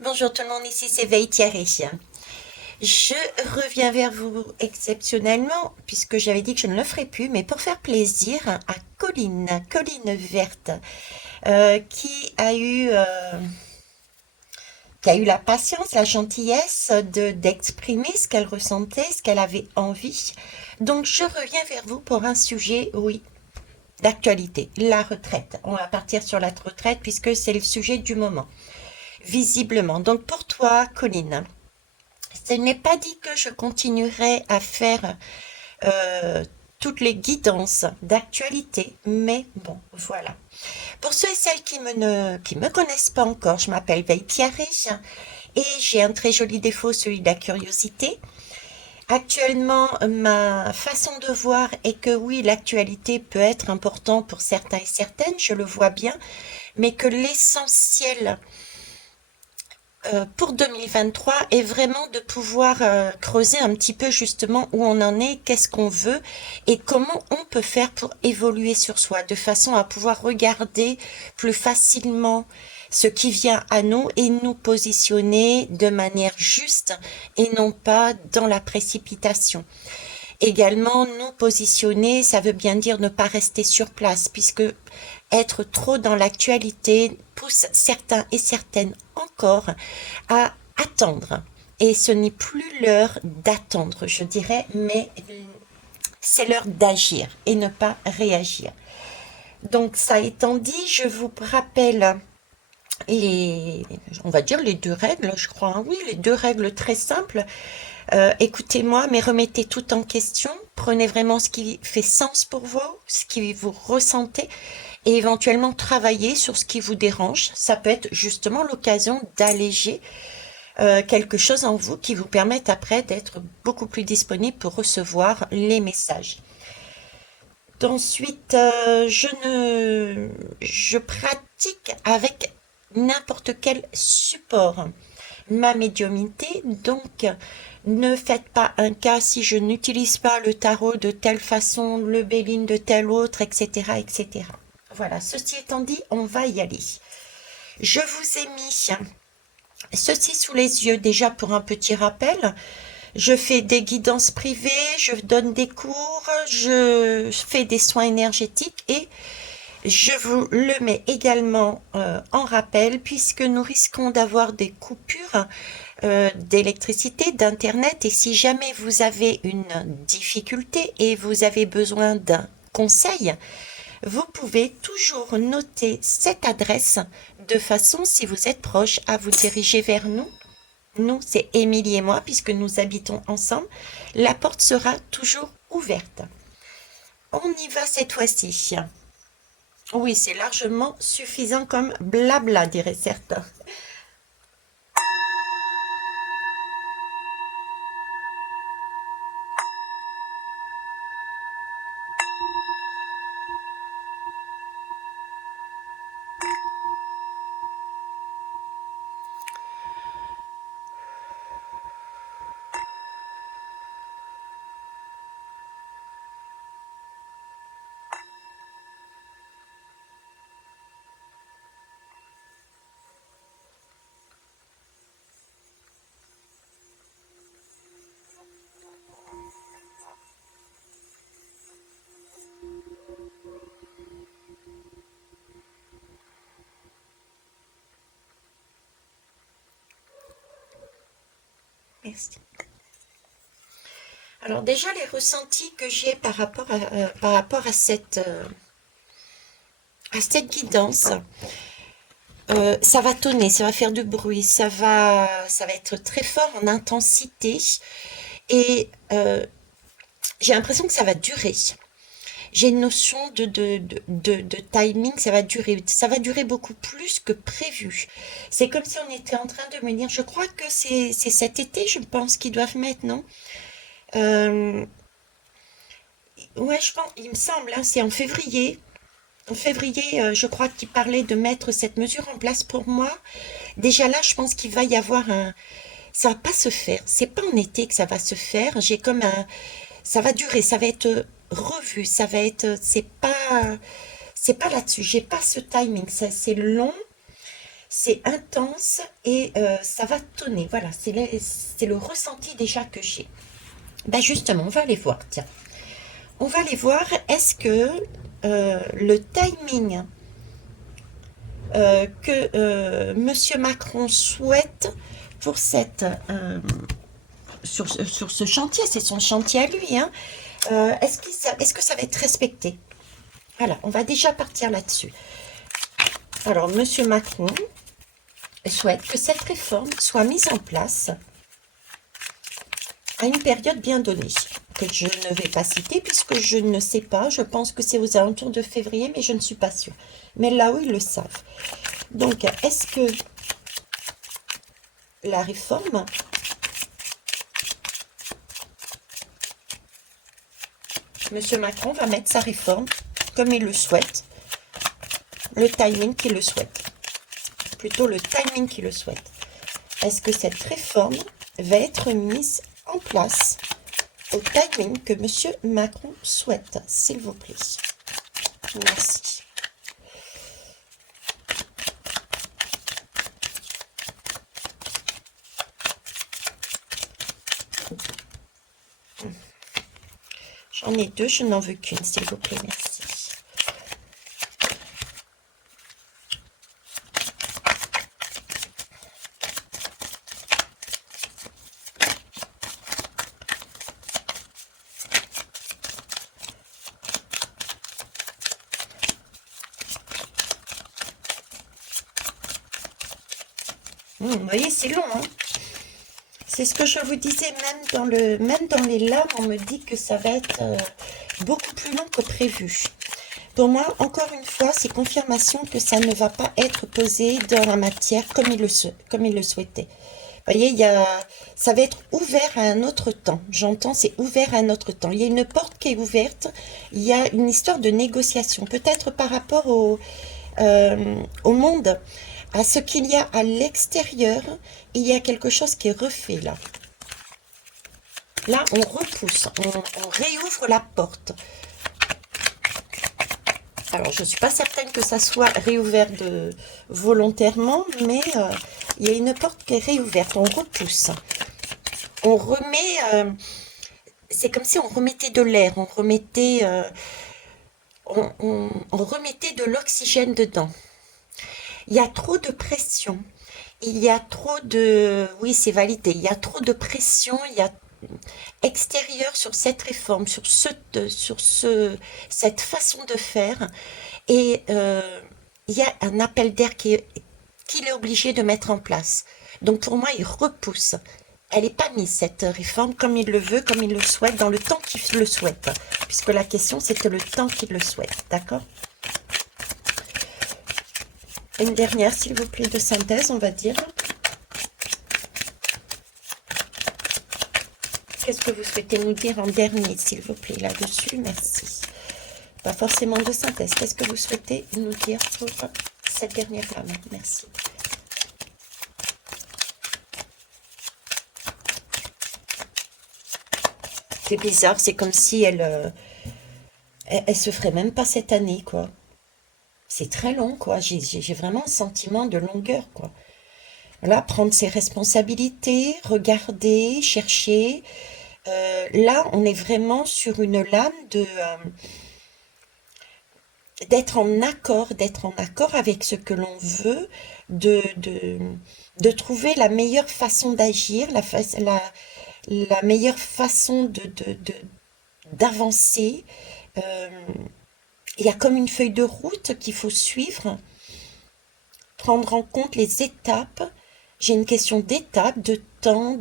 Bonjour tout le monde, ici c'est Veille Thierry. Je reviens vers vous exceptionnellement, puisque j'avais dit que je ne le ferais plus, mais pour faire plaisir à Colline Verte, qui a eu la patience, la gentillesse d'exprimer ce qu'elle ressentait, ce qu'elle avait envie. Donc je reviens vers vous pour un sujet, oui, d'actualité, la retraite. On va partir sur la retraite puisque c'est le sujet du moment, visiblement. Donc pour toi, Colline, ce n'est pas dit que je continuerai à faire euh, toutes les guidances d'actualité, mais bon, voilà. Pour ceux et celles qui me connaissent pas encore, je m'appelle Veille Pierret et j'ai un très joli défaut, celui de la curiosité. Actuellement, ma façon de voir est que oui, l'actualité peut être importante pour certains et certaines, je le vois bien, mais que l'essentiel pour 2023 est vraiment de pouvoir creuser un petit peu justement où on en est, qu'est-ce qu'on veut et comment on peut faire pour évoluer sur soi, de façon à pouvoir regarder plus facilement ce qui vient à nous et nous positionner de manière juste et non pas dans la précipitation. Également, nous positionner, ça veut bien dire ne pas rester sur place, puisque être trop dans l'actualité pousse certains et certaines encore à attendre. Et ce n'est plus l'heure d'attendre, je dirais, mais c'est l'heure d'agir et ne pas réagir. Donc, ça étant dit, je vous rappelle les, on va dire les deux règles, je crois, hein. Oui, les deux règles très simples. Écoutez-moi, mais remettez tout en question. Prenez vraiment ce qui fait sens pour vous, ce qui vous ressentez, et éventuellement travailler sur ce qui vous dérange. Ça peut être justement l'occasion d'alléger quelque chose en vous qui vous permette après d'être beaucoup plus disponible pour recevoir les messages. Ensuite, je pratique avec n'importe quel support ma médiumnité, donc ne faites pas un cas si je n'utilise pas le tarot de telle façon, le Béline de telle autre, etc., etc. Voilà, ceci étant dit, on va y aller. Je vous ai mis ceci sous les yeux déjà pour un petit rappel. Je fais des guidances privées, je donne des cours, je fais des soins énergétiques et je vous le mets également en rappel puisque nous risquons d'avoir des coupures d'électricité, d'internet et si jamais vous avez une difficulté et vous avez besoin d'un conseil, vous pouvez toujours noter cette adresse de façon, si vous êtes proche, à vous diriger vers nous. Nous, c'est Émilie et moi, puisque nous habitons ensemble. La porte sera toujours ouverte. On y va cette fois-ci. Oui, c'est largement suffisant comme blabla, diraient certains. Merci. Alors déjà, les ressentis que j'ai par rapport à cette guidance, ça va tonner, ça va faire du bruit, ça va être très fort en intensité et j'ai l'impression que ça va durer. J'ai une notion de timing, ça va durer beaucoup plus que prévu. C'est comme si on était en train de me dire, je crois que c'est cet été, je pense, qu'ils doivent mettre, non? Euh, ouais, je pense, il me semble, hein, c'est en février. En février, je crois qu'il parlait de mettre cette mesure en place pour moi. Déjà là, je pense qu'il va y avoir un, ça va pas se faire. C'est pas en été que ça va se faire. J'ai comme un, ça va durer, ça va être revu, ça va être, c'est pas là-dessus. J'ai pas ce timing. C'est long. c'est intense et ça va tonner. Voilà, c'est le ressenti déjà que j'ai. Ben justement, on va aller voir, tiens. On va aller voir, est-ce que le timing que Monsieur Macron souhaite pour sur ce chantier, c'est son chantier à lui, hein, est-ce que ça va être respecté? Voilà, on va déjà partir là-dessus. Alors, Monsieur Macron souhaite que cette réforme soit mise en place à une période bien donnée, que je ne vais pas citer puisque je ne sais pas, je pense que c'est aux alentours de février, mais je ne suis pas sûre. Mais là-haut, ils le savent. Donc, est-ce que la réforme Monsieur Macron va mettre sa réforme comme il le souhaite, le timing qu'il le souhaite, plutôt le timing qu'il le souhaite. Est-ce que cette réforme va être mise en place au timing que Monsieur Macron souhaite, s'il vous plaît? Merci. J'en ai deux, je n'en veux qu'une, s'il vous plaît, merci. Vous voyez, c'est long, hein. C'est ce que je vous disais, même dans les lames, on me dit que ça va être beaucoup plus long que prévu. Pour moi, encore une fois, c'est confirmation que ça ne va pas être posé dans la matière comme comme il le souhaitait. Vous voyez, ça va être ouvert à un autre temps. J'entends, c'est ouvert à un autre temps. Il y a une porte qui est ouverte. Il y a une histoire de négociation. Peut-être par rapport au monde, à ce qu'il y a à l'extérieur, il y a quelque chose qui est refait là. Là, on repousse, on réouvre la porte. Alors, je ne suis pas certaine que ça soit réouvert volontairement, mais il y a une porte qui est réouverte, on repousse. On remet, c'est comme si on remettait de l'air, on remettait de l'oxygène dedans. Il y a trop de pression. Il y a trop de... Oui, c'est validé. Il y a trop de pression, il y a extérieure sur cette réforme, cette façon de faire. Et il y a un appel d'air qu'il est obligé de mettre en place. Donc pour moi, il repousse. Elle n'est pas mise, cette réforme, comme il le veut, comme il le souhaite, dans le temps qu'il le souhaite. Puisque la question, c'était le temps qu'il le souhaite. D'accord ? Une dernière, s'il vous plaît, de synthèse, on va dire. Qu'est-ce que vous souhaitez nous dire en dernier, s'il vous plaît, là-dessus? Merci. Pas forcément de synthèse. Qu'est-ce que vous souhaitez nous dire pour cette dernière lame? Merci. C'est bizarre, c'est comme si elle se ferait même pas cette année, quoi. C'est très long, quoi. J'ai vraiment un sentiment de longueur, quoi. Là, prendre ses responsabilités, regarder, chercher. Là, on est vraiment sur une lame d'être en accord avec ce que l'on veut, de, de, de trouver la meilleure façon d'agir, la meilleure façon d'avancer. Euh, il y a comme une feuille de route qu'il faut suivre, prendre en compte les étapes. J'ai une question d'étape, de temps,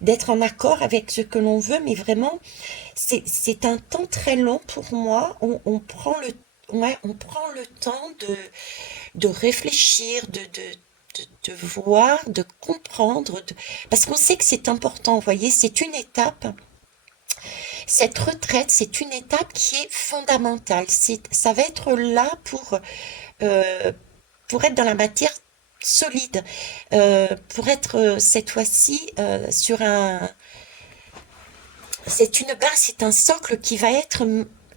d'être en accord avec ce que l'on veut, mais vraiment, c'est un temps très long pour moi. On prend ouais, on prend le temps de réfléchir, de voir, de comprendre, parce qu'on sait que c'est important, vous voyez, c'est une étape. Cette retraite, c'est une étape qui est fondamentale. Ça va être là euh, pour être dans la matière solide, pour être cette fois-ci sur c'est une base, c'est un socle qui va être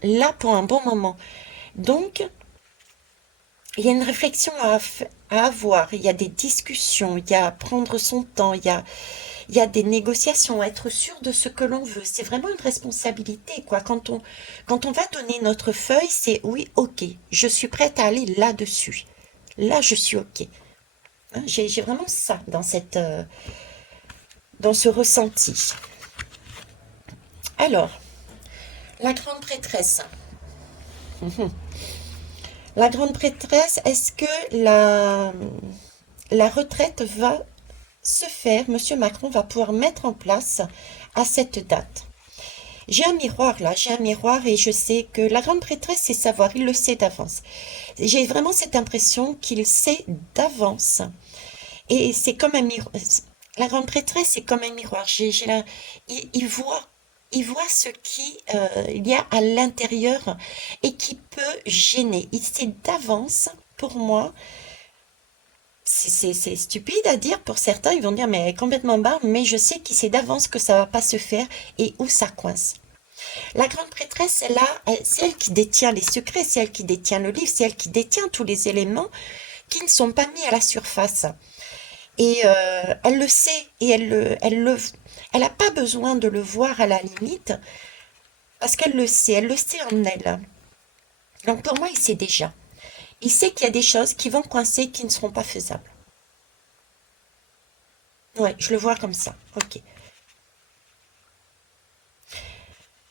là pour un bon moment. Donc, il y a une réflexion à avoir. Il y a des discussions, il y a prendre son temps, il y a des négociations, être sûr de ce que l'on veut. C'est vraiment une responsabilité, quoi. Quand on va donner notre feuille, c'est oui, ok, je suis prête à aller là-dessus. Là, je suis ok. Hein, j'ai vraiment ça dans ce ressenti. Alors, la grande prêtresse. La grande prêtresse, est-ce que la retraite va se faire, Monsieur Macron va pouvoir mettre en place à cette date? J'ai un miroir là, j'ai un miroir et je sais que la grande prêtresse sait savoir, il le sait d'avance. J'ai vraiment cette impression qu'il sait d'avance. Et c'est comme un miroir. La grande prêtresse, c'est comme un miroir. Il voit ce qui il y a à l'intérieur et qui peut gêner. Il sait d'avance, pour moi, c'est stupide à dire pour certains, ils vont dire mais elle est complètement barre, mais je sais qu'il sait d'avance que ça va pas se faire et où ça coince. La grande prêtresse, c'est elle qui détient les secrets, c'est elle qui détient le livre, c'est elle qui détient tous les éléments qui ne sont pas mis à la surface. Et elle le sait et elle n'a pas besoin de le voir à la limite parce elle le sait en elle. Donc pour moi, il sait déjà. Il sait qu'il y a des choses qui vont coincer qui ne seront pas faisables. Ouais, je le vois comme ça. Ok.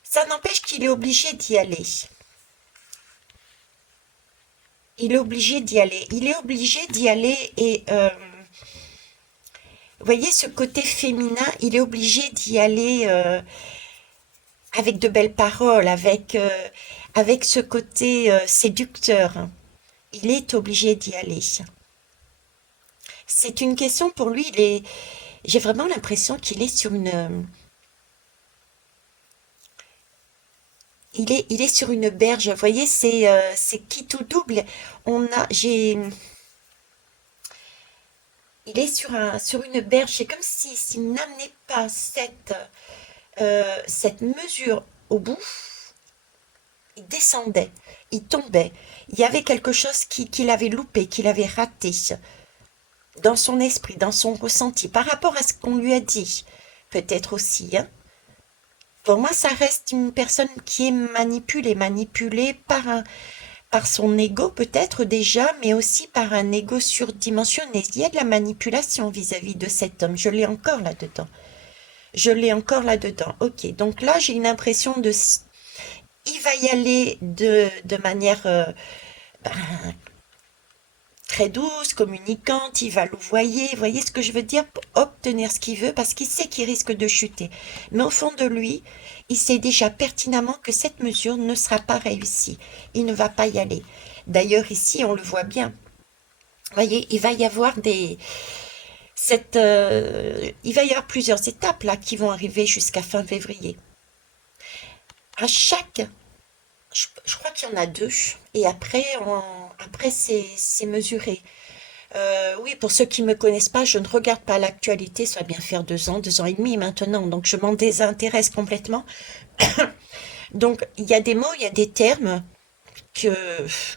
Ça n'empêche qu'il est obligé d'y aller. Il est obligé d'y aller. Il est obligé d'y aller et vous voyez ce côté féminin, il est obligé d'y aller avec de belles paroles, avec ce côté séducteur. Il est obligé d'y aller. C'est une question pour lui. J'ai vraiment l'impression qu'il est sur il est sur une berge. Vous voyez, c'est qui tout double. On a, j'ai, il est sur une berge. C'est comme si s'il n'amenait pas cette mesure au bout, il descendait, il tombait. Il y avait quelque chose qu'il avait loupé, qu'il avait raté dans son esprit, dans son ressenti, par rapport à ce qu'on lui a dit. Peut-être aussi, hein. Pour moi, ça reste une personne qui est manipulée par son ego peut-être déjà, mais aussi par un ego surdimensionné. Il y a de la manipulation vis-à-vis de cet homme. Je l'ai encore là-dedans. Je l'ai encore là-dedans. Ok, donc là, j'ai une impression il va y aller de manière ben, très douce, communicante, il va louvoyer, vous voyez ce que je veux dire, pour obtenir ce qu'il veut, parce qu'il sait qu'il risque de chuter. Mais au fond de lui, il sait déjà pertinemment que cette mesure ne sera pas réussie. Il ne va pas y aller. D'ailleurs, ici, on le voit bien. Vous voyez, il va y avoir plusieurs étapes là qui vont arriver jusqu'à fin février. À chaque je crois qu'il y en a deux. Et après, après c'est mesuré. Oui, pour ceux qui ne me connaissent pas, je ne regarde pas l'actualité. Ça va bien faire 2 ans et demi maintenant. Donc, je m'en désintéresse complètement. Donc, il y a des mots, il y a des termes que,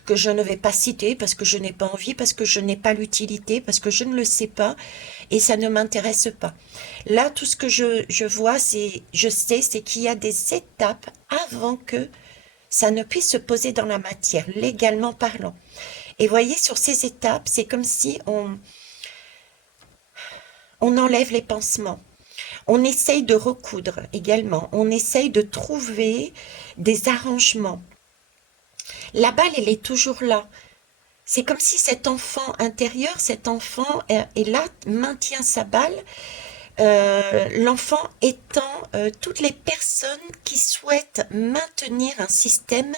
que je ne vais pas citer parce que je n'ai pas envie, parce que je n'ai pas l'utilité, parce que je ne le sais pas et ça ne m'intéresse pas. Là, tout ce que je vois, je sais, c'est qu'il y a des étapes avant que ça ne puisse se poser dans la matière, légalement parlant. Et voyez, sur ces étapes, c'est comme si on enlève les pansements. On essaye de recoudre également. On essaye de trouver des arrangements. La balle, elle est toujours là. C'est comme si cet enfant intérieur, cet enfant est là, maintient sa balle. L'enfant étant toutes les personnes qui souhaitent maintenir un système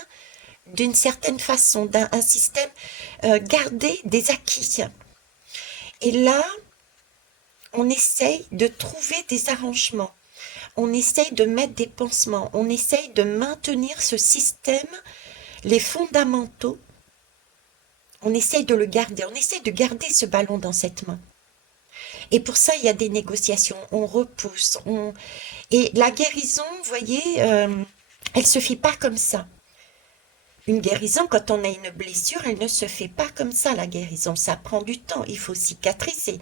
d'une certaine façon, un système, garder des acquis. Et là, on essaye de trouver des arrangements, on essaye de mettre des pansements, on essaye de maintenir ce système, les fondamentaux, on essaye de le garder, on essaye de garder ce ballon dans cette main. Et pour ça, il y a des négociations, on repousse, et la guérison, vous voyez, elle se fait pas comme ça. Une guérison, quand on a une blessure, elle ne se fait pas comme ça, la guérison. Ça prend du temps. Il faut cicatriser,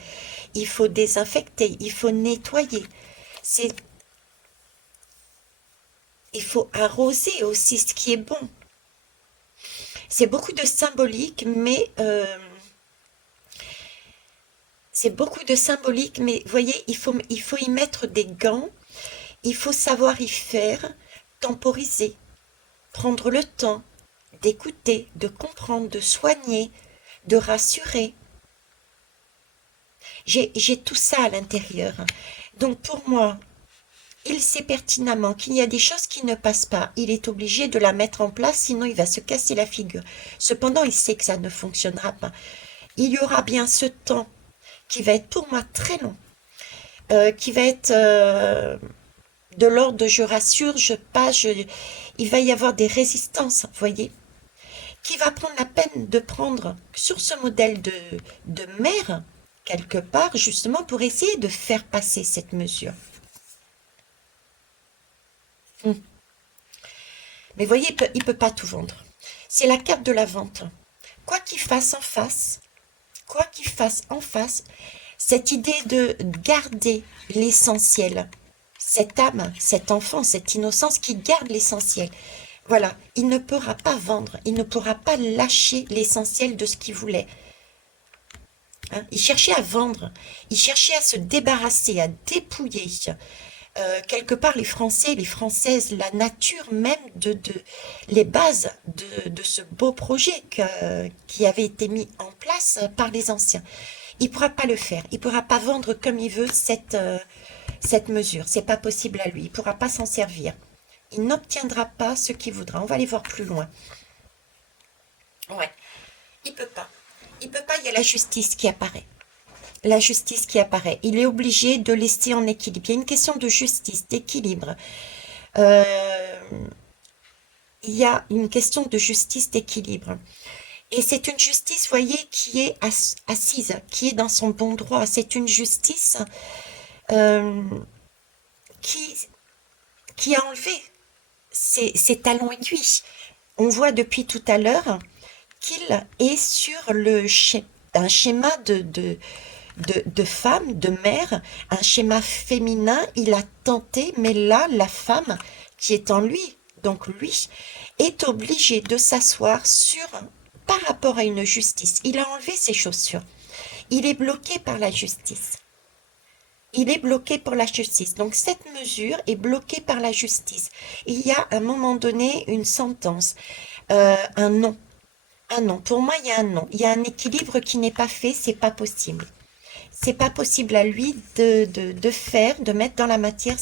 il faut désinfecter, il faut nettoyer. C'est, il faut arroser aussi ce qui est bon. C'est beaucoup de symbolique, mais c'est beaucoup de symbolique, mais voyez, il faut y mettre des gants, il faut savoir y faire, temporiser, prendre le temps d'écouter, de comprendre, de soigner, de rassurer. J'ai tout ça à l'intérieur. Donc pour moi, il sait pertinemment qu'il y a des choses qui ne passent pas. Il est obligé de la mettre en place, sinon il va se casser la figure. Cependant, il sait que ça ne fonctionnera pas. Il y aura bien ce temps qui va être pour moi très long, qui va être de l'ordre de je rassure, je passe, il va y avoir des résistances, vous voyez, qui va prendre la peine de prendre sur ce modèle de mère, quelque part, justement pour essayer de faire passer cette mesure. Hmm. Mais vous voyez, il peut pas tout vendre. C'est la carte de la vente. Quoi qu'il fasse en face, quoi qu'il fasse en face, cette idée de garder l'essentiel, cette âme, cet enfant, cette innocence qui garde l'essentiel. Voilà, il ne pourra pas vendre, il ne pourra pas lâcher l'essentiel de ce qu'il voulait. Hein. Il cherchait à vendre, il cherchait à se débarrasser, à dépouiller. Quelque part, les Français, les Françaises, la nature même les bases de ce beau projet qui avait été mis en place par les anciens. Il ne pourra pas le faire, il ne pourra pas vendre comme il veut cette mesure. C'est pas possible à lui, il ne pourra pas s'en servir. Il n'obtiendra pas ce qu'il voudra. On va aller voir plus loin. Ouais, il peut pas. Il peut pas, il y a la justice qui apparaît. La justice qui apparaît. Il est obligé de laisser en équilibre. Il y a une question de justice, d'équilibre. Euh, il y a une question de justice, d'équilibre. Et c'est une justice, voyez, qui est assise, qui est dans son bon droit. C'est une justice euh, qui, qui a enlevé ses talons aiguilles. On voit depuis tout à l'heure qu'il est sur un schéma de femme, de mère, un schéma féminin. Il a tenté, mais là, la femme qui est en lui, donc lui, est obligée de s'asseoir par rapport à une justice. Il a enlevé ses chaussures. Il est bloqué par la justice. Il est bloqué par la justice. Donc cette mesure est bloquée par la justice. Il y a à un moment donné une sentence, un non. Un non. Pour moi, il y a un non. Il y a un équilibre qui n'est pas fait, c'est pas possible. C'est pas possible à lui de faire, de mettre dans la matière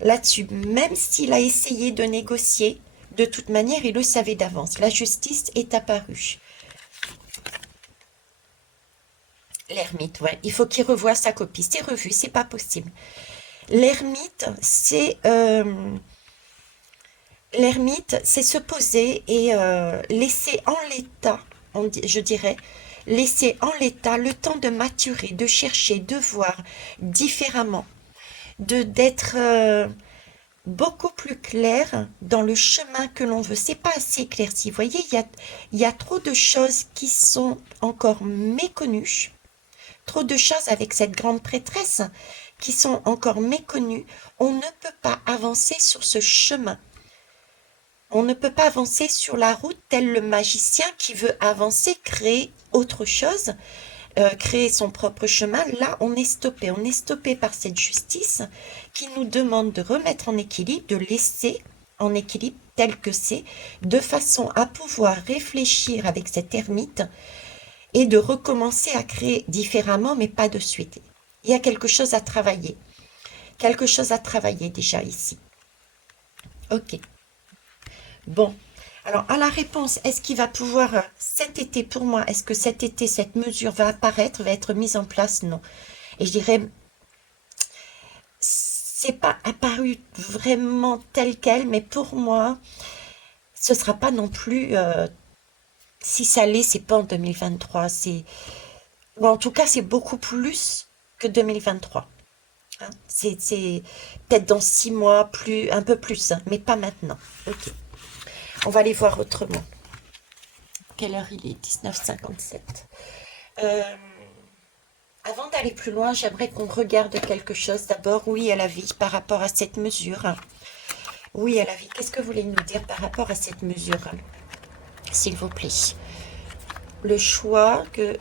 là-dessus. Même s'il a essayé de négocier, de toute manière, il le savait d'avance. La justice est apparue. L'ermite, ouais. Il faut qu'il revoie sa copie. C'est revu, c'est pas possible. L'ermite, c'est se poser et laisser en l'état, je dirais, laisser en l'état le temps de maturer, de chercher, de voir différemment, d'être beaucoup plus clair dans le chemin que l'on veut. C'est pas assez éclairci. Vous voyez, il y a trop de choses qui sont encore méconnues, trop de choses avec cette grande prêtresse qui sont encore méconnues. On ne peut pas avancer sur ce chemin. On ne peut pas avancer sur la route tel le magicien qui veut avancer, créer autre chose, créer son propre chemin. Là, on est stoppé. On est stoppé par cette justice qui nous demande de remettre en équilibre, de laisser en équilibre tel que c'est, de façon à pouvoir réfléchir avec cette ermite et de recommencer à créer différemment, mais pas de suite. Il y a quelque chose à travailler. Quelque chose à travailler déjà ici. Ok. Bon, alors à la réponse, est-ce qu'il va pouvoir cet été pour moi, est-ce que cet été cette mesure va apparaître, va être mise en place? Non. Et je dirais, c'est pas apparu vraiment tel quel, mais pour moi, ce sera pas non plus, si ça l'est, c'est pas en 2023, ou en tout cas c'est beaucoup plus que 2023. Hein. C'est peut-être dans 6 mois, un peu plus, hein, mais pas maintenant. Ok. On va aller voir autrement. Quelle heure il est? 19h57. Euh, Avant d'aller plus loin, j'aimerais qu'on regarde quelque chose. D'abord, oui à la vie par rapport à cette mesure. Oui à la vie. Qu'est-ce que vous voulez nous dire par rapport à cette mesure, s'il vous plaît? Le choix que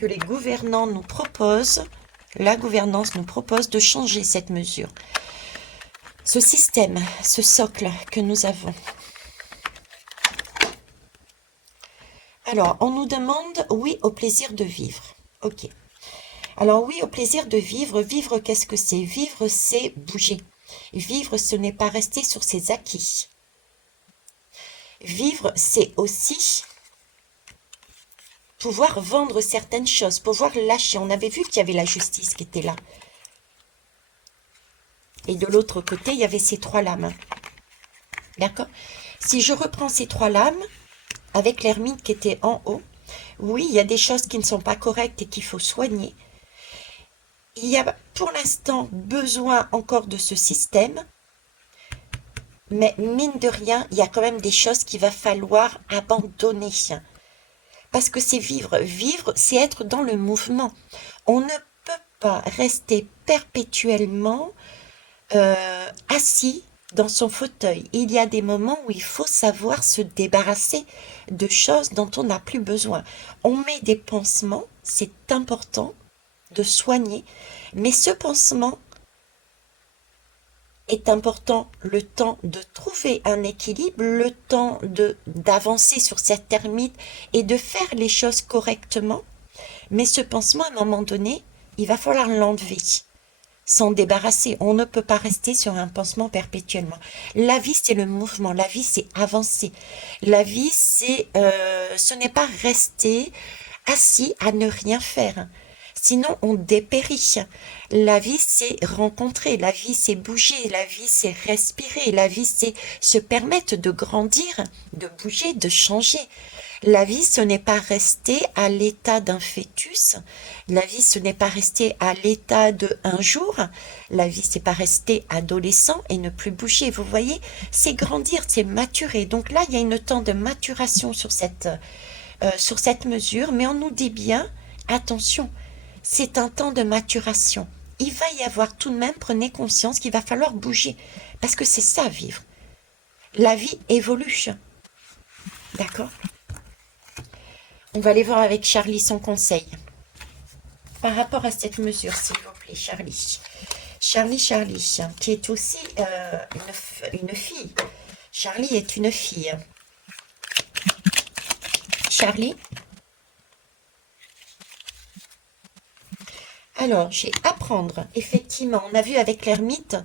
les gouvernants nous proposent, la gouvernance nous propose de changer cette mesure. Ce système, ce socle que nous avons. Alors, on nous demande oui au plaisir de vivre. Ok. Alors oui au plaisir de vivre. Vivre, qu'est-ce que c'est? Vivre, c'est bouger. Vivre, ce n'est pas rester sur ses acquis. Vivre, c'est aussi pouvoir vendre certaines choses, pouvoir lâcher. On avait vu qu'il y avait la justice qui était là. Et de l'autre côté, il y avait ces trois lames. D'accord? Si je reprends ces trois lames, avec l'ermite qui était en haut, oui, il y a des choses qui ne sont pas correctes et qu'il faut soigner. Il y a pour l'instant besoin encore de ce système, mais mine de rien, il y a quand même des choses qu'il va falloir abandonner. Parce que c'est vivre. Vivre, c'est être dans le mouvement. On ne peut pas rester perpétuellement assis dans son fauteuil. Il y a des moments où il faut savoir se débarrasser de choses dont on n'a plus besoin. On met des pansements, c'est important de soigner, mais ce pansement est important le temps de trouver un équilibre, le temps d'avancer sur cette ermite et de faire les choses correctement. Mais ce pansement, à un moment donné, il va falloir l'enlever, s'en débarrasser. On ne peut pas rester sur un pansement perpétuellement. La vie, c'est le mouvement. La vie, c'est avancer. La vie, ce n'est pas rester assis à ne rien faire. Sinon, on dépérit. La vie, c'est rencontrer. La vie, c'est bouger. La vie, c'est respirer. La vie, c'est se permettre de grandir, de bouger, de changer. La vie, ce n'est pas rester à l'état d'un fœtus. La vie, ce n'est pas rester à l'état de un jour. La vie, c'est pas rester adolescent et ne plus bouger. Vous voyez, c'est grandir, c'est maturer. Donc là, il y a une temps de maturation sur cette mesure, mais on nous dit bien, attention, c'est un temps de maturation. Il va y avoir tout de même, prenez conscience qu'il va falloir bouger, parce que c'est ça, vivre. La vie évolue. D'accord? On va aller voir avec Charlie son conseil. Par rapport à cette mesure, s'il vous plaît, Charlie. Charlie, qui est aussi une fille. Charlie est une fille. Charlie. Alors, j'ai apprendre. Effectivement, on a vu avec l'ermite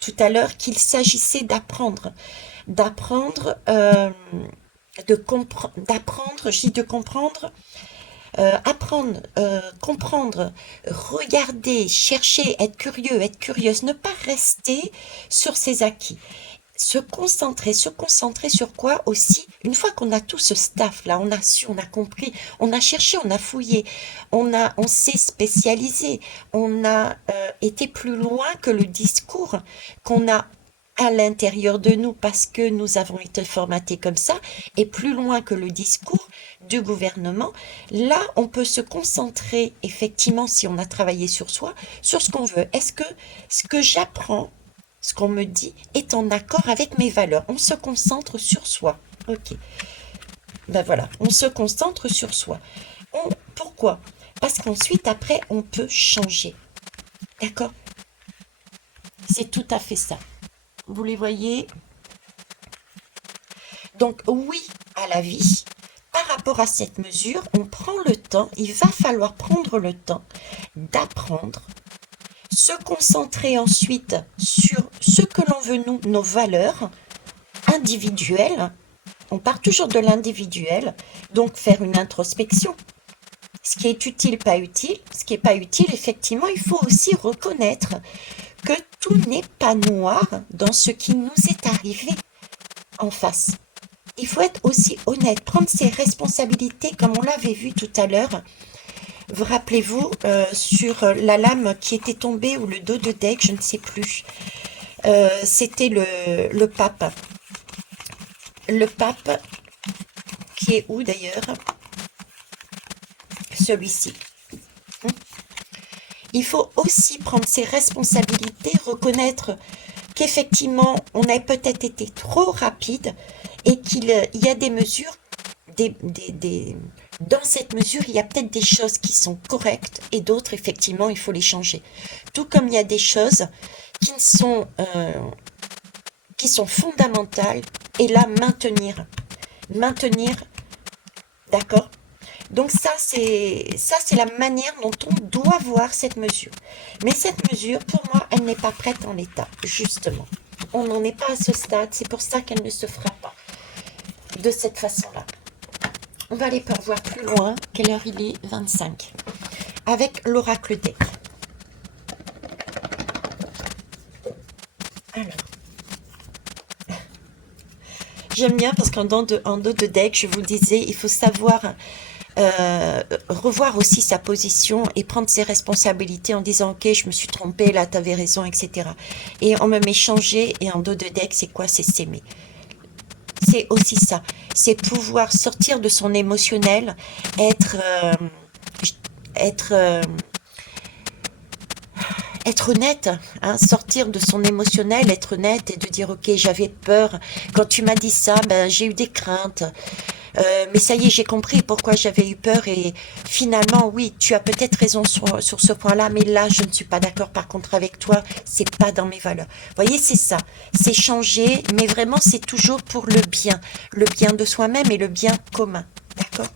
tout à l'heure qu'il s'agissait d'apprendre. D'apprendre, d'apprendre, je dis de comprendre, apprendre, comprendre, regarder, chercher, être curieux, être curieuse, ne pas rester sur ses acquis. Se concentrer sur quoi aussi? Une fois qu'on a tout ce staff là, on a su, on a compris, on a cherché, on a fouillé, on s'est spécialisé, on a été plus loin que le discours qu'on a à l'intérieur de nous parce que nous avons été formatés comme ça, et plus loin que le discours du gouvernement. Là, on peut se concentrer effectivement, si on a travaillé sur soi, sur ce qu'on veut. Est-ce que ce que j'apprends, ce qu'on me dit est en accord avec mes valeurs? On se concentre sur soi. Ok. Ben voilà, on se concentre sur soi. Pourquoi? Parce qu'ensuite, après, on peut changer. D'accord? C'est tout à fait ça. Vous les voyez? Donc, oui à la vie. Par rapport à cette mesure, on prend le temps, il va falloir prendre le temps d'apprendre, se concentrer ensuite sur ce que l'on veut, nous, nos valeurs individuelles. On part toujours de l'individuel, donc faire une introspection. Ce qui est utile, pas utile. Ce qui n'est pas utile, effectivement, il faut aussi reconnaître que tout n'est pas noir dans ce qui nous est arrivé en face. Il faut être aussi honnête, prendre ses responsabilités comme on l'avait vu tout à l'heure. Vous rappelez-vous sur la lame qui était tombée ou le dos de deck, je ne sais plus. C'était le pape. le pape, qui est où d'ailleurs? Celui-ci. Il faut aussi prendre ses responsabilités, reconnaître qu'effectivement, on a peut-être été trop rapide et qu'il y a des mesures, dans cette mesure, il y a peut-être des choses qui sont correctes et d'autres, effectivement, il faut les changer. Tout comme il y a des choses qui qui sont fondamentales et là, maintenir, d'accord? Donc ça c'est la manière dont on doit voir cette mesure. Mais cette mesure, pour moi, elle n'est pas prête en l'état, justement. On n'en est pas à ce stade, c'est pour ça qu'elle ne se fera pas de cette façon-là. On va aller pour voir plus loin. Quelle heure il est? 25. Avec l'oracle deck. Alors, j'aime bien parce en dos de deck, je vous disais, il faut savoir revoir aussi sa position et prendre ses responsabilités en disant ok, je me suis trompée, là tu avais raison, etc. Et on me met changer, et en dos de deck, c'est quoi? C'est s'aimer. C'est aussi ça, c'est pouvoir sortir de son émotionnel, être être être honnête, hein, sortir de son émotionnel, être honnête et de dire ok, j'avais peur quand tu m'as dit ça, ben j'ai eu des craintes. Mais ça y est, j'ai compris pourquoi j'avais eu peur, et finalement, oui, tu as peut-être raison sur ce point-là, mais là, je ne suis pas d'accord par contre avec toi, c'est pas dans mes valeurs. Vous voyez, c'est ça, c'est changer, mais vraiment, c'est toujours pour le bien de soi-même et le bien commun, d'accord?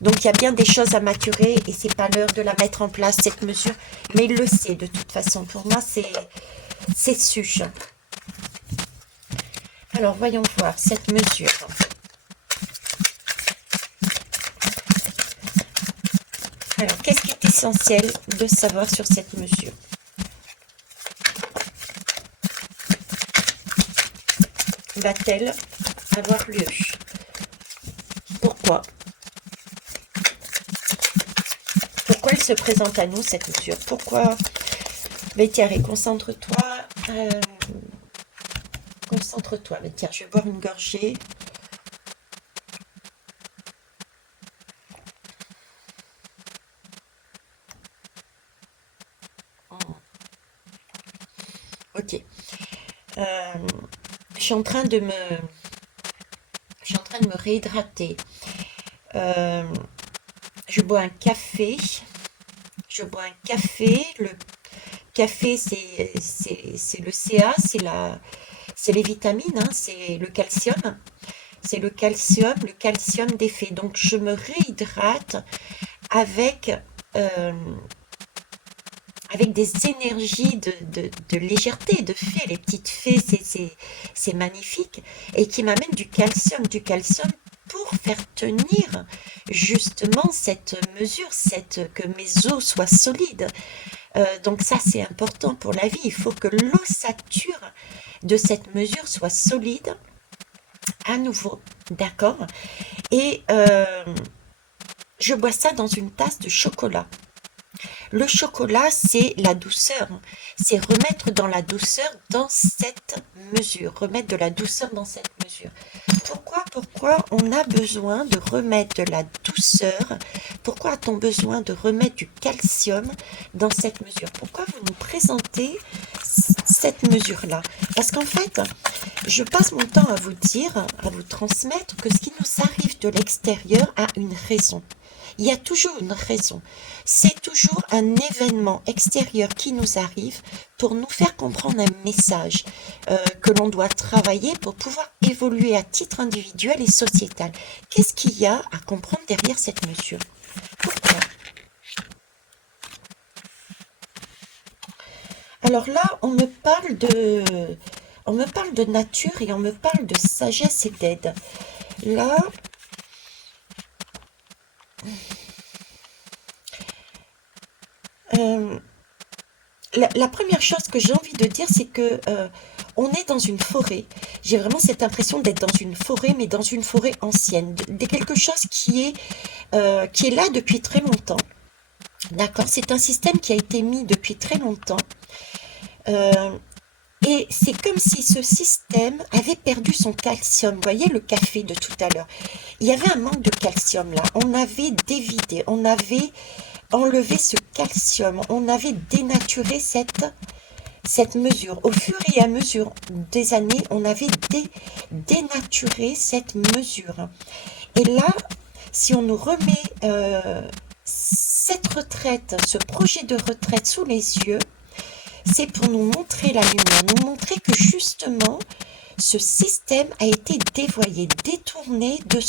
Donc, il y a bien des choses à maturer et c'est pas l'heure de la mettre en place, cette mesure, mais il le sait de toute façon. Pour moi, c'est su. Alors, voyons voir cette mesure. Alors, qu'est-ce qui est essentiel de savoir sur cette mesure? Va-t-elle avoir lieu? Pourquoi? Pourquoi elle se présente à nous, cette mesure? Pourquoi? Mais tiens, concentre-toi. Concentre-toi. Mais tiens, je vais boire une gorgée. Ok. Je suis en train de me réhydrater. Je bois un café. Le café, c'est le Ca, c'est les vitamines, hein, c'est le calcium. C'est le calcium des fées. Donc, je me réhydrate avec, euh, avec des énergies de légèreté, de fées. Les petites fées, c'est magnifique. Et qui m'amènent du calcium pour faire tenir justement cette mesure, que mes os soient solides. Donc ça, c'est important pour la vie. Il faut que l'ossature de cette mesure soit solide à nouveau, d'accord? Et je bois ça dans une tasse de chocolat. Le chocolat, c'est la douceur. C'est remettre dans la douceur dans cette mesure. Remettre de la douceur dans cette mesure. Pourquoi on a besoin de remettre de la douceur? Pourquoi a-t-on besoin de remettre du calcium dans cette mesure? Pourquoi vous nous présentez cette mesure-là? Parce qu'en fait, je passe mon temps à vous dire, à vous transmettre que ce qui nous arrive de l'extérieur a une raison. Il y a toujours une raison. C'est toujours un événement extérieur qui nous arrive pour nous faire comprendre un message que l'on doit travailler pour pouvoir évoluer à titre individuel et sociétal. Qu'est-ce qu'il y a à comprendre derrière cette mesure? Pourquoi? Alors là, on me parle de nature et on me parle de sagesse et d'aide. Là, euh, la première chose que j'ai envie de dire, c'est que on est dans une forêt. J'ai vraiment cette impression d'être dans une forêt, mais dans une forêt ancienne, de quelque chose qui est là depuis très longtemps. D'accord? C'est un système qui a été mis depuis très longtemps. Euh, Et c'est comme si ce système avait perdu son calcium. Vous voyez le café de tout à l'heure. Il y avait un manque de calcium là. On avait dévidé, on avait enlevé ce calcium, on avait dénaturé cette mesure. Au fur et à mesure des années, on avait dénaturé cette mesure. Et là, si on nous remet cette retraite, ce projet de retraite sous les yeux, c'est pour nous montrer la lumière, nous montrer que justement, ce système a été dévoyé, détourné de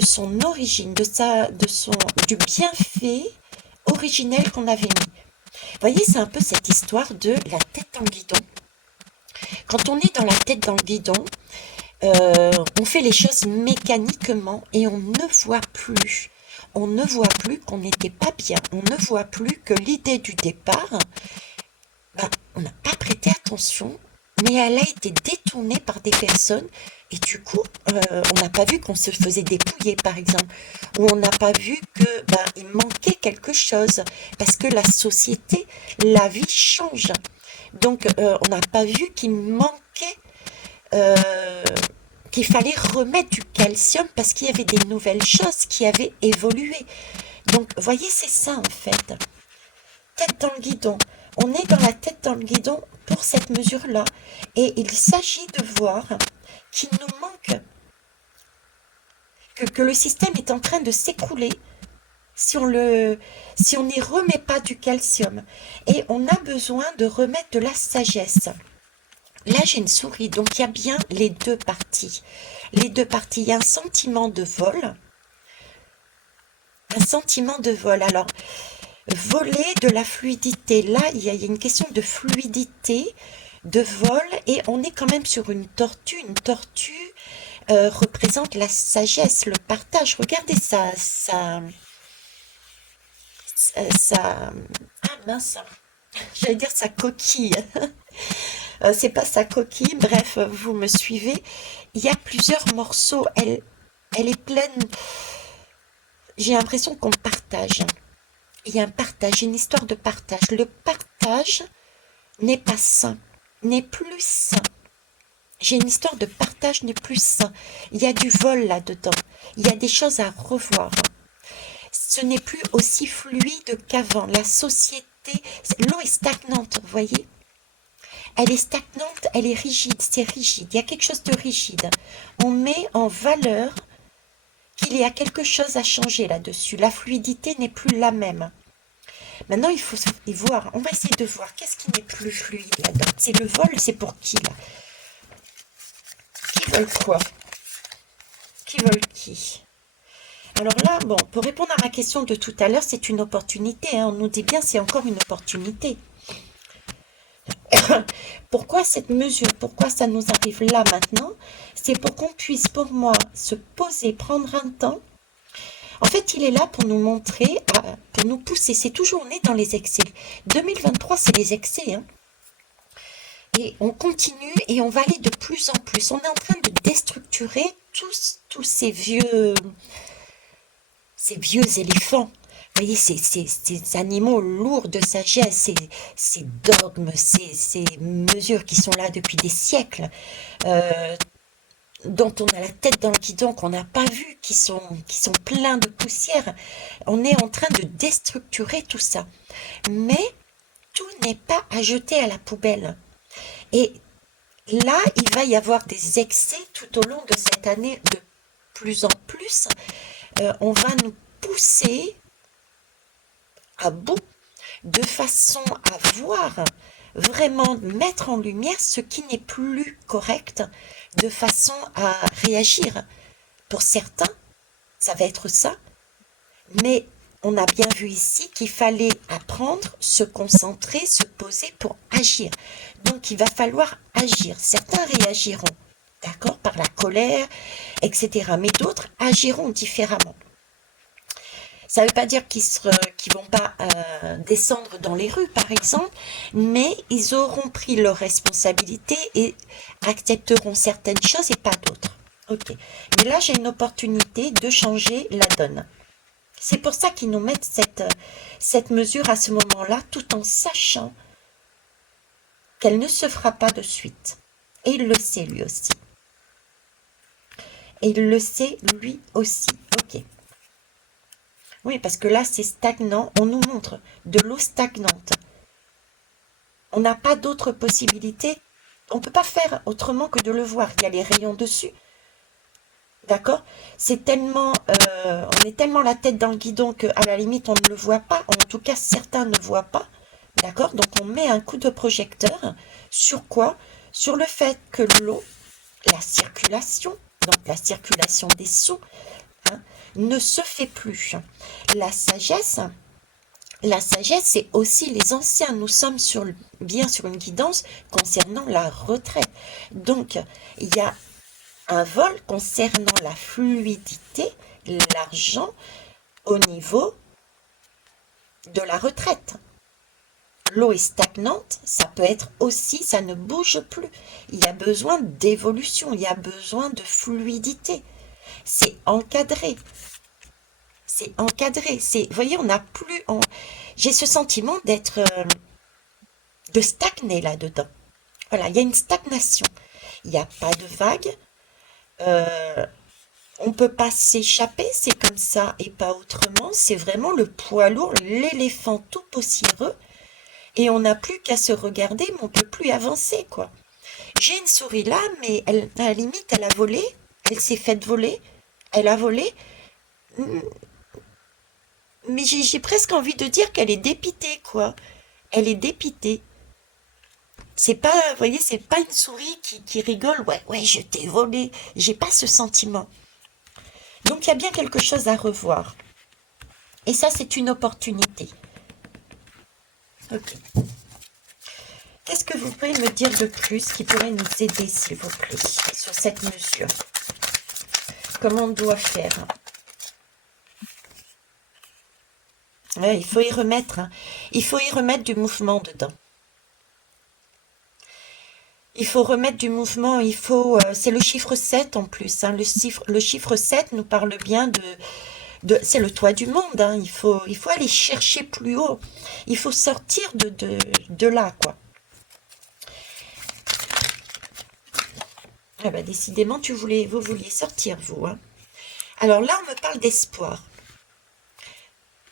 son origine, du bienfait originel qu'on avait mis. Vous voyez, c'est un peu cette histoire de la tête dans le guidon. Quand on est dans la tête dans le guidon, on fait les choses mécaniquement et on ne voit plus. On ne voit plus qu'on n'était pas bien. On ne voit plus que l'idée du départ, on n'a pas prêté attention, mais elle a été détournée par des personnes et du coup, on n'a pas vu qu'on se faisait dépouiller, par exemple, ou on n'a pas vu que il manquait quelque chose parce que la société, la vie change. Donc, on n'a pas vu qu'il manquait, euh, qu'il fallait remettre du calcium parce qu'il y avait des nouvelles choses qui avaient évolué. Donc, vous voyez, c'est ça en fait. Tête dans le guidon. On est dans la tête dans le guidon pour cette mesure-là. Et il s'agit de voir qu'il nous manque, que le système est en train de s'écrouler si on n'y remet pas du calcium. Et on a besoin de remettre de la sagesse. Là, j'ai une souris, donc il y a bien les deux parties. Les deux parties, il y a un sentiment de vol. Un sentiment de vol. Alors, voler de la fluidité. Là, il y a une question de fluidité, de vol, et on est quand même sur une tortue. Une tortue représente la sagesse, le partage. Regardez ah mince, j'allais dire sa coquille. C'est pas sa coquille, bref, vous me suivez. Il y a plusieurs morceaux. Elle est pleine. J'ai l'impression qu'on partage. Il y a un partage, une histoire de partage. Le partage n'est pas sain, n'est plus sain. J'ai une histoire de partage n'est plus sain. Il y a du vol là-dedans. Il y a des choses à revoir. Ce n'est plus aussi fluide qu'avant. La société, l'eau est stagnante, vous voyez? Elle est stagnante, elle est rigide, c'est rigide. Il y a quelque chose de rigide. On met en valeur qu'il y a quelque chose à changer là-dessus. La fluidité n'est plus la même. Maintenant, il faut y voir. On va essayer de voir qu'est-ce qui n'est plus fluide là-dedans. C'est le vol, c'est pour qui là? Qui veulent quoi? Qui veulent qui? Alors là, bon, pour répondre à ma question de tout à l'heure, c'est une opportunité. Hein. On nous dit bien, c'est encore une opportunité. Pourquoi cette mesure? Pourquoi ça nous arrive là maintenant? C'est pour qu'on puisse, pour moi, se poser, prendre un temps. En fait, il est là pour nous montrer, pour nous pousser. C'est toujours, on est dans les excès. 2023, c'est les excès. Hein. Et on continue et on va aller de plus en plus. On est en train de déstructurer tous ces vieux éléphants. Vous voyez, ces animaux lourds de sagesse, ces dogmes, ces mesures qui sont là depuis des siècles, dont on a la tête dans le guidon, qu'on n'a pas vu, qui sont pleins de poussière. On est en train de déstructurer tout ça. Mais tout n'est pas à jeter à la poubelle. Et là, il va y avoir des excès tout au long de cette année de plus en plus. On va nous pousser à bout de façon à voir, vraiment mettre en lumière ce qui n'est plus correct, de façon à réagir. Pour certains, ça va être ça, mais on a bien vu ici qu'il fallait apprendre, se concentrer, se poser pour agir. Donc il va falloir agir. Certains réagiront, d'accord, par la colère, etc. Mais d'autres agiront différemment. Ça ne veut pas dire qu'ils ne vont pas descendre dans les rues, par exemple, mais ils auront pris leurs responsabilités et accepteront certaines choses et pas d'autres. Ok. Mais là, j'ai une opportunité de changer la donne. C'est pour ça qu'ils nous mettent cette mesure à ce moment-là, tout en sachant qu'elle ne se fera pas de suite. Et il le sait lui aussi. Et il le sait lui aussi. Ok. Oui, parce que là, c'est stagnant. On nous montre de l'eau stagnante. On n'a pas d'autre possibilité. On ne peut pas faire autrement que de le voir. Il y a les rayons dessus. D'accord? C'est tellement, on est tellement la tête dans le guidon qu'à la limite, on ne le voit pas. En tout cas, certains ne voient pas. D'accord? Donc, on met un coup de projecteur sur quoi? Sur le fait que l'eau, la circulation, donc la circulation des sons, hein, ne se fait plus. La sagesse, c'est aussi les anciens. Nous sommes bien sur une guidance concernant la retraite. Donc, il y a un vol concernant la fluidité, l'argent au niveau de la retraite. L'eau est stagnante, ça peut être aussi, ça ne bouge plus. Il y a besoin d'évolution, il y a besoin de fluidité. C'est encadré. C'est encadré. Vous voyez, on n'a plus... J'ai ce sentiment de stagner là-dedans. Voilà, il y a une stagnation. Il n'y a pas de vague. On ne peut pas s'échapper, c'est comme ça et pas autrement. C'est vraiment le poids lourd, l'éléphant tout poussiéreux. Et on n'a plus qu'à se regarder, mais on ne peut plus avancer, quoi. J'ai une souris là, mais elle, à la limite, elle a volé. Elle s'est faite voler. Elle a volé. Mais j'ai presque envie de dire qu'elle est dépitée, quoi. Elle est dépitée. C'est pas, vous voyez, c'est pas une souris qui rigole. Ouais, ouais, je t'ai volé. J'ai pas ce sentiment. Donc, il y a bien quelque chose à revoir. Et ça, c'est une opportunité. Ok. Qu'est-ce que vous pouvez me dire de plus qui pourrait nous aider, s'il vous plaît, sur cette mesure? Comment on doit faire? Ouais, il faut y remettre. Hein. Il faut y remettre du mouvement dedans. Il faut remettre du mouvement. C'est le chiffre 7 en plus. Hein. Le chiffre 7 nous parle bien c'est le toit du monde. Hein. Il faut aller chercher plus haut. Il faut sortir de là, quoi. Ah bah, décidément, vous vouliez sortir, vous. Hein. Alors là, on me parle d'espoir.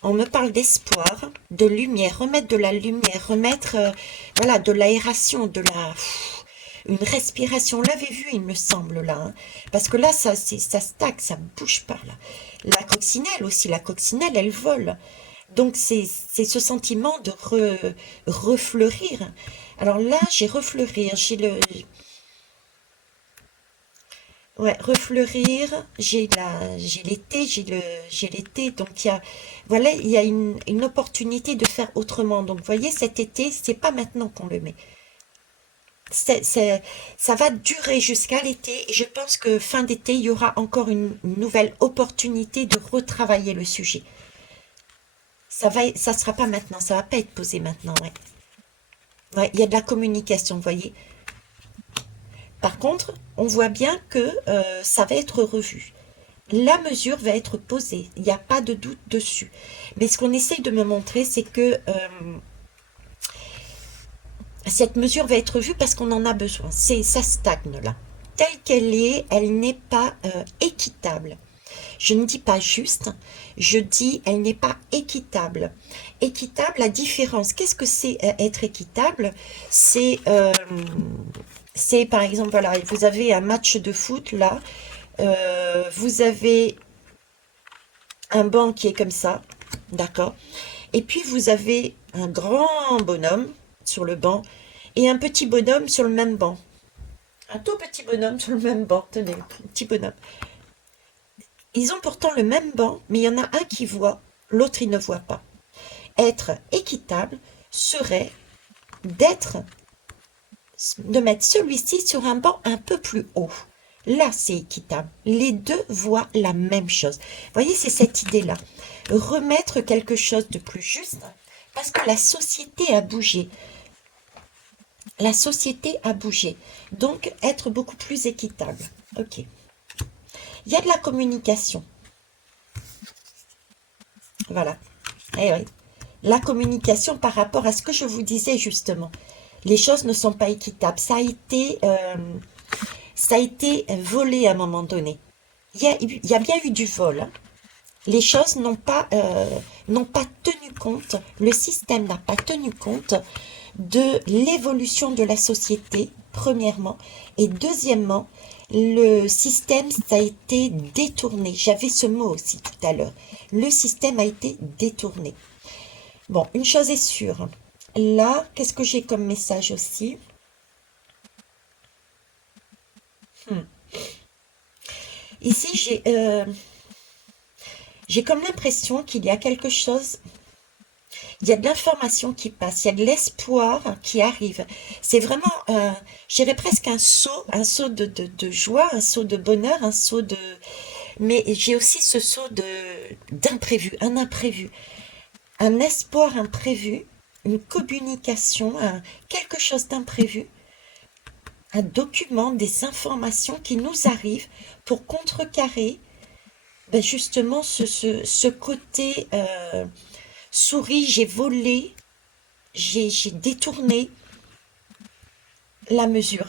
On me parle d'espoir, de lumière, remettre de la lumière, remettre voilà, de l'aération, une respiration. On l'avait vu, il me semble, là. Hein. Parce que là, ça stagne, ça bouge pas, là. La coccinelle aussi, la coccinelle, elle vole. Donc, c'est ce sentiment de refleurir. Alors là, j'ai refleurir, ouais, refleurir, j'ai l'été, j'ai l'été, donc voilà, il y a une opportunité de faire autrement. Donc, vous voyez, cet été, c'est pas maintenant qu'on le met. Ça va durer jusqu'à l'été et je pense que fin d'été, il y aura encore une nouvelle opportunité de retravailler le sujet. Ça sera pas maintenant, ça va pas être posé maintenant, ouais. Ouais, il y a de la communication, vous voyez. Par contre, on voit bien que ça va être revu. La mesure va être posée, il n'y a pas de doute dessus. Mais ce qu'on essaye de me montrer, c'est que cette mesure va être vue parce qu'on en a besoin. Ça stagne là. Telle qu'elle est, elle n'est pas équitable. Je ne dis pas juste, je dis elle n'est pas équitable. Équitable, la différence. Qu'est-ce que c'est être équitable? C'est par exemple, voilà, vous avez un match de foot là, vous avez un banc qui est comme ça, d'accord? Et puis vous avez un grand bonhomme sur le banc et un petit bonhomme sur le même banc. Un tout petit bonhomme sur le même banc, tenez, petit bonhomme. Ils ont pourtant le même banc, mais il y en a un qui voit, l'autre il ne voit pas. Être équitable serait de mettre celui-ci sur un banc un peu plus haut. Là, c'est équitable. Les deux voient la même chose. Vous voyez, c'est cette idée-là. Remettre quelque chose de plus juste, parce que la société a bougé. La société a bougé. Donc, être beaucoup plus équitable. Ok. Il y a de la communication. Voilà. Eh oui. La communication par rapport à ce que je vous disais justement. Les choses ne sont pas équitables. Ça a été volé à un moment donné. Il y a bien eu du vol, hein. Les choses n'ont pas tenu compte, le système n'a pas tenu compte de l'évolution de la société, premièrement, et deuxièmement, le système, ça a été détourné. J'avais ce mot aussi tout à l'heure. Le système a été détourné. Bon, une chose est sûre. Là, qu'est-ce que j'ai comme message aussi? Hmm. Ici, j'ai comme l'impression qu'il y a quelque chose, il y a de l'information qui passe, il y a de l'espoir qui arrive. C'est vraiment, je dirais presque un saut de joie, un saut de bonheur, un saut de... Mais j'ai aussi ce saut d'imprévu, un imprévu, un espoir imprévu, une communication, quelque chose d'imprévu, un document, des informations qui nous arrivent pour contrecarrer ben justement ce côté souris, j'ai volé, j'ai détourné la mesure.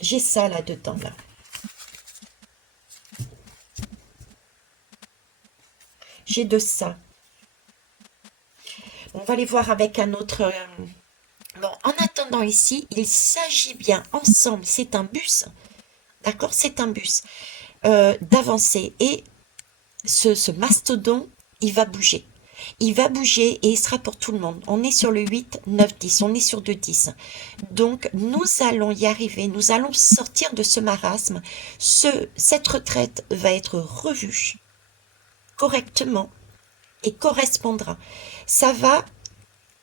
J'ai ça là-dedans, là. J'ai de ça. On va aller voir avec un autre... Bon, en attendant ici, il s'agit bien ensemble, c'est un bus, d'accord? C'est un bus d'avancer. Et ce mastodon, il va bouger. Il va bouger et il sera pour tout le monde. On est sur le 8, 9, 10. On est sur 2, 10. Donc, nous allons y arriver. Nous allons sortir de ce marasme. Cette retraite va être revue correctement et correspondra. Ça va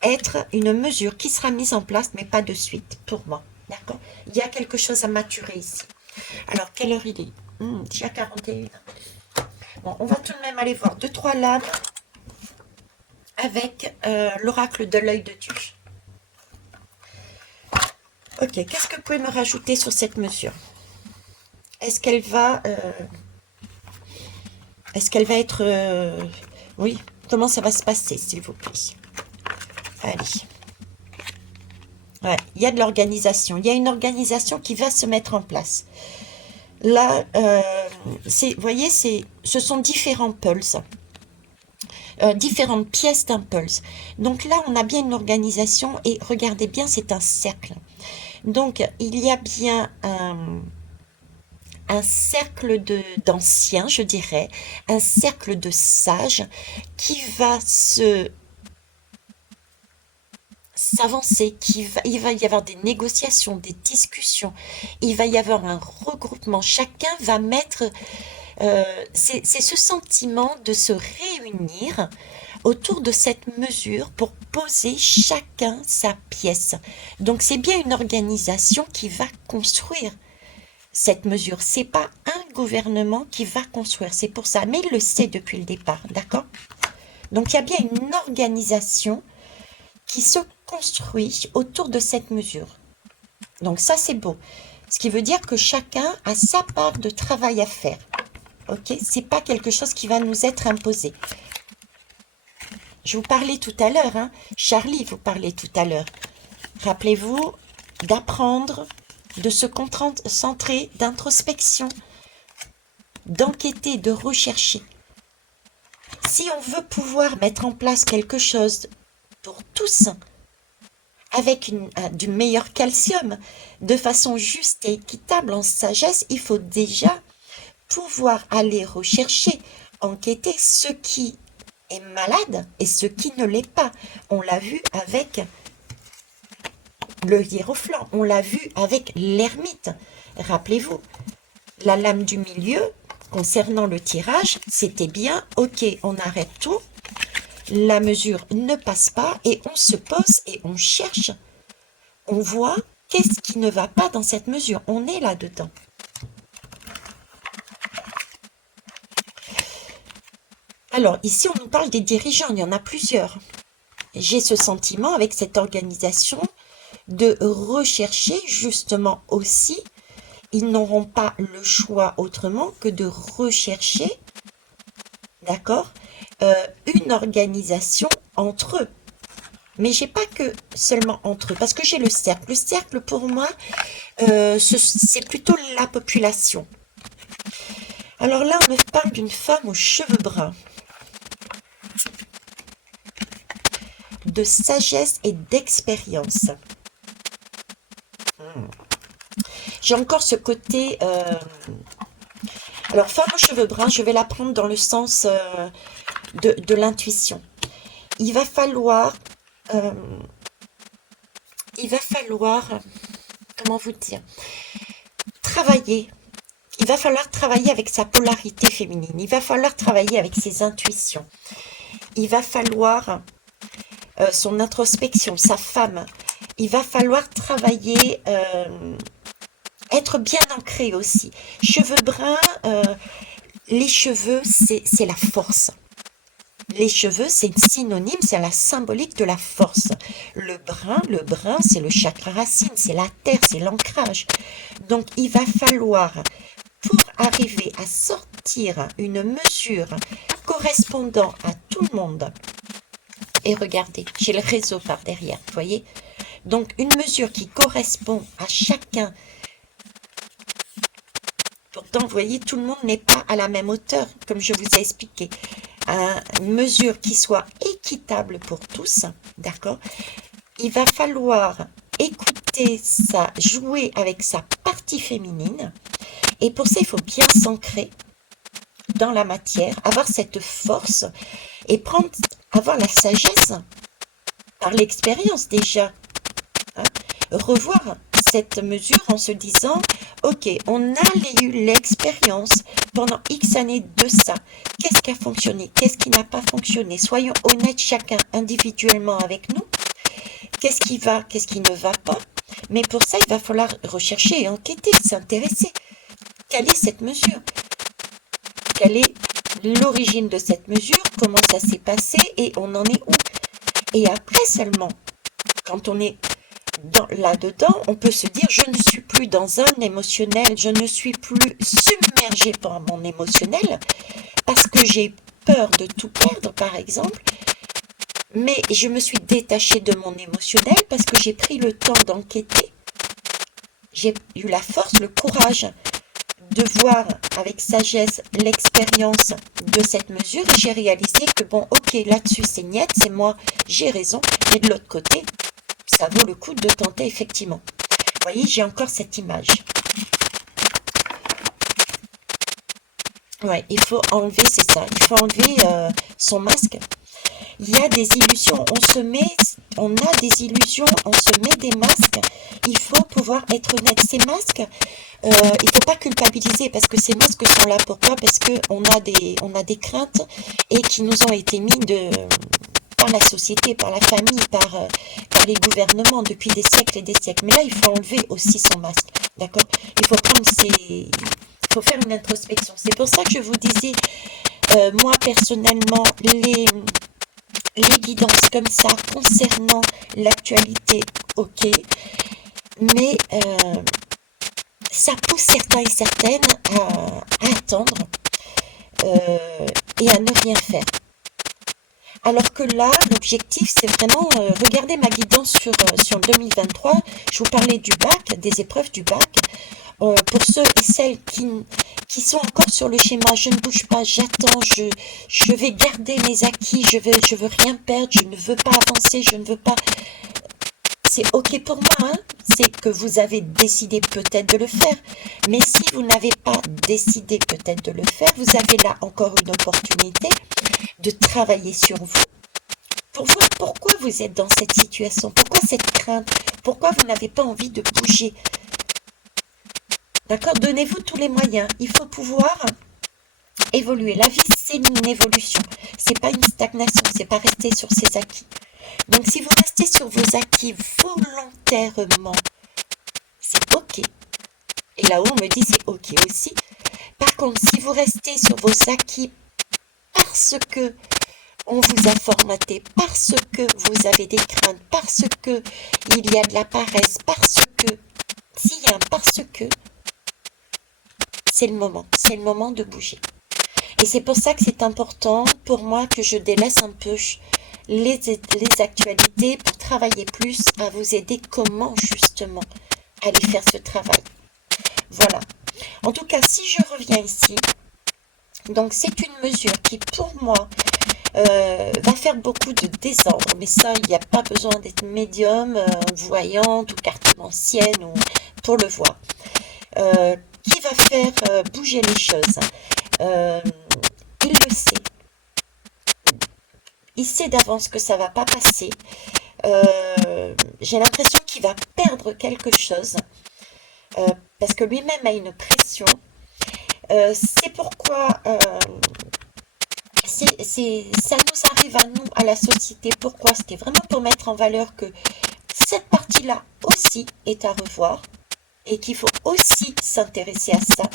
être une mesure qui sera mise en place, mais pas de suite, pour moi. D'accord? Il y a quelque chose à maturer ici. Alors, quelle heure il est? Déjà 41. Bon, on va tout de même aller voir 2-3 lames avec l'oracle de l'œil de Dieu. Ok, qu'est-ce que vous pouvez me rajouter sur cette mesure? Est-ce qu'elle va... être... oui, comment ça va se passer, s'il vous plaît? Allez. Ouais, il y a de l'organisation. Il y a une organisation qui va se mettre en place. Là, vous voyez, ce sont différents pulses. Différentes pièces d'un pulse. Donc là, on a bien une organisation et regardez bien, c'est un cercle. Donc, il y a bien un cercle d'anciens, je dirais, un cercle de sages qui va s'avancer, il va y avoir des négociations, des discussions, il va y avoir un regroupement, chacun va mettre, c'est ce sentiment de se réunir autour de cette mesure pour poser chacun sa pièce. Donc c'est bien une organisation qui va construire cette mesure. C'est pas un gouvernement qui va construire, c'est pour ça. Mais il le sait depuis le départ, d'accord? Donc il y a bien une organisation qui se construit autour de cette mesure. Donc ça c'est beau. Ce qui veut dire que chacun a sa part de travail à faire. Ok? C'est pas quelque chose qui va nous être imposé. Je vous parlais tout à l'heure, hein? Charlie vous parlait tout à l'heure. Rappelez-vous d'apprendre, de se concentrer, d'introspection, d'enquêter, de rechercher. Si on veut pouvoir mettre en place quelque chose pour tous, avec du meilleur calcium, de façon juste et équitable, en sagesse, il faut déjà pouvoir aller rechercher, enquêter ce qui est malade et ce qui ne l'est pas. On l'a vu avec le hiéroflant, on l'a vu avec l'ermite. Rappelez-vous, la lame du milieu, concernant le tirage, c'était bien, ok, on arrête tout, la mesure ne passe pas et on se pose et on cherche, on voit qu'est-ce qui ne va pas dans cette mesure, on est là-dedans. Alors, ici, on nous parle des dirigeants, il y en a plusieurs. J'ai ce sentiment avec cette organisation de rechercher justement aussi, ils n'auront pas le choix autrement que de rechercher, d'accord, une organisation entre eux. Mais j'ai pas que seulement entre eux, parce que j'ai le cercle. Le cercle, pour moi, c'est plutôt la population. Alors là, on me parle d'une femme aux cheveux bruns, de sagesse et d'expérience. J'ai encore ce côté... alors, femme aux cheveux bruns, je vais la prendre dans le sens de l'intuition. Il va falloir... euh, comment vous dire, travailler. Il va falloir travailler avec sa polarité féminine. Il va falloir travailler avec ses intuitions. Il va falloir son introspection, sa femme. Il va falloir travailler, être bien ancré aussi. Cheveux bruns, les cheveux, c'est la force. Les cheveux, c'est synonyme, c'est la symbolique de la force. Le brun, c'est le chakra racine, c'est la terre, c'est l'ancrage. Donc, il va falloir, pour arriver à sortir une mesure correspondant à tout le monde, et regardez, j'ai le réseau par derrière, vous voyez? Donc, une mesure qui correspond à chacun. Pourtant, vous voyez, tout le monde n'est pas à la même hauteur, comme je vous ai expliqué. Une mesure qui soit équitable pour tous, d'accord? Il va falloir écouter ça, jouer avec sa partie féminine. Et pour ça, il faut bien s'ancrer dans la matière, avoir cette force et avoir la sagesse par l'expérience déjà. Hein, revoir cette mesure en se disant, ok, on a eu l'expérience pendant X années de ça. Qu'est-ce qui a fonctionné? Qu'est-ce qui n'a pas fonctionné? Soyons honnêtes chacun individuellement avec nous. Qu'est-ce qui va? Qu'est-ce qui ne va pas? Mais pour ça, il va falloir rechercher et enquêter, s'intéresser. Quelle est cette mesure? Quelle est l'origine de cette mesure? Comment ça s'est passé? Et on en est où? Et après seulement, quand on est là-dedans, on peut se dire, je ne suis plus dans un émotionnel, je ne suis plus submergée par mon émotionnel, parce que j'ai peur de tout perdre, par exemple, mais je me suis détachée de mon émotionnel parce que j'ai pris le temps d'enquêter, j'ai eu la force, le courage de voir avec sagesse l'expérience de cette mesure et j'ai réalisé que bon, ok, là-dessus c'est niet, c'est moi, j'ai raison, mais de l'autre côté, ça vaut le coup de tenter effectivement. Vous voyez, j'ai encore cette image. Ouais, il faut enlever, c'est ça, il faut enlever son masque. Il y a des illusions, on a des illusions, on se met des masques. Il faut pouvoir être honnête. Ces masques, il ne faut pas culpabiliser parce que ces masques sont là. Pourquoi? Parce qu'on a des craintes et qui nous ont été mis par la société, par la famille, par les gouvernements depuis des siècles et des siècles. Mais là, il faut enlever aussi son masque. D'accord? Il faut faire une introspection. C'est pour ça que je vous disais, moi personnellement, les guidances comme ça concernant l'actualité, ok, mais ça pousse certains et certaines à attendre et à ne rien faire. Alors que là, l'objectif, c'est vraiment, regardez ma guidance sur 2023, je vous parlais du bac, des épreuves du bac. Pour ceux et celles qui sont encore sur le schéma, je ne bouge pas, j'attends, je vais garder mes acquis, je veux rien perdre, je ne veux pas avancer, je ne veux pas... C'est ok pour moi, hein, c'est que vous avez décidé peut-être de le faire. Mais si vous n'avez pas décidé peut-être de le faire, vous avez là encore une opportunité de travailler sur vous pour voir pourquoi vous êtes dans cette situation, pourquoi cette crainte, pourquoi vous n'avez pas envie de bouger. D'accord? Donnez-vous tous les moyens. Il faut pouvoir évoluer. La vie, c'est une évolution. C'est pas une stagnation. C'est pas rester sur ses acquis. Donc, si vous restez sur vos acquis volontairement, c'est ok. Et là-haut, on me dit c'est ok aussi. Par contre, si vous restez sur vos acquis parce que on vous a formaté, parce que vous avez des craintes, parce que il y a de la paresse, parce que, s'il y a un parce que, c'est le moment de bouger. Et c'est pour ça que c'est important pour moi que je délaisse un peu les actualités pour travailler plus, à vous aider comment justement aller faire ce travail. Voilà. En tout cas, si je reviens ici, donc c'est une mesure qui pour moi va faire beaucoup de désordre, mais ça, il n'y a pas besoin d'être médium, voyante ou cartomancienne ou, pour le voir. Qui va faire bouger les choses. Euh, il le sait. Il sait d'avance que ça va pas passer. J'ai l'impression qu'il va perdre quelque chose parce que lui-même a une pression. C'est pourquoi ça nous arrive à nous, à la société. Pourquoi? C'était vraiment pour mettre en valeur que cette partie-là aussi est à revoir et qu'il faut aussi s'intéresser à ça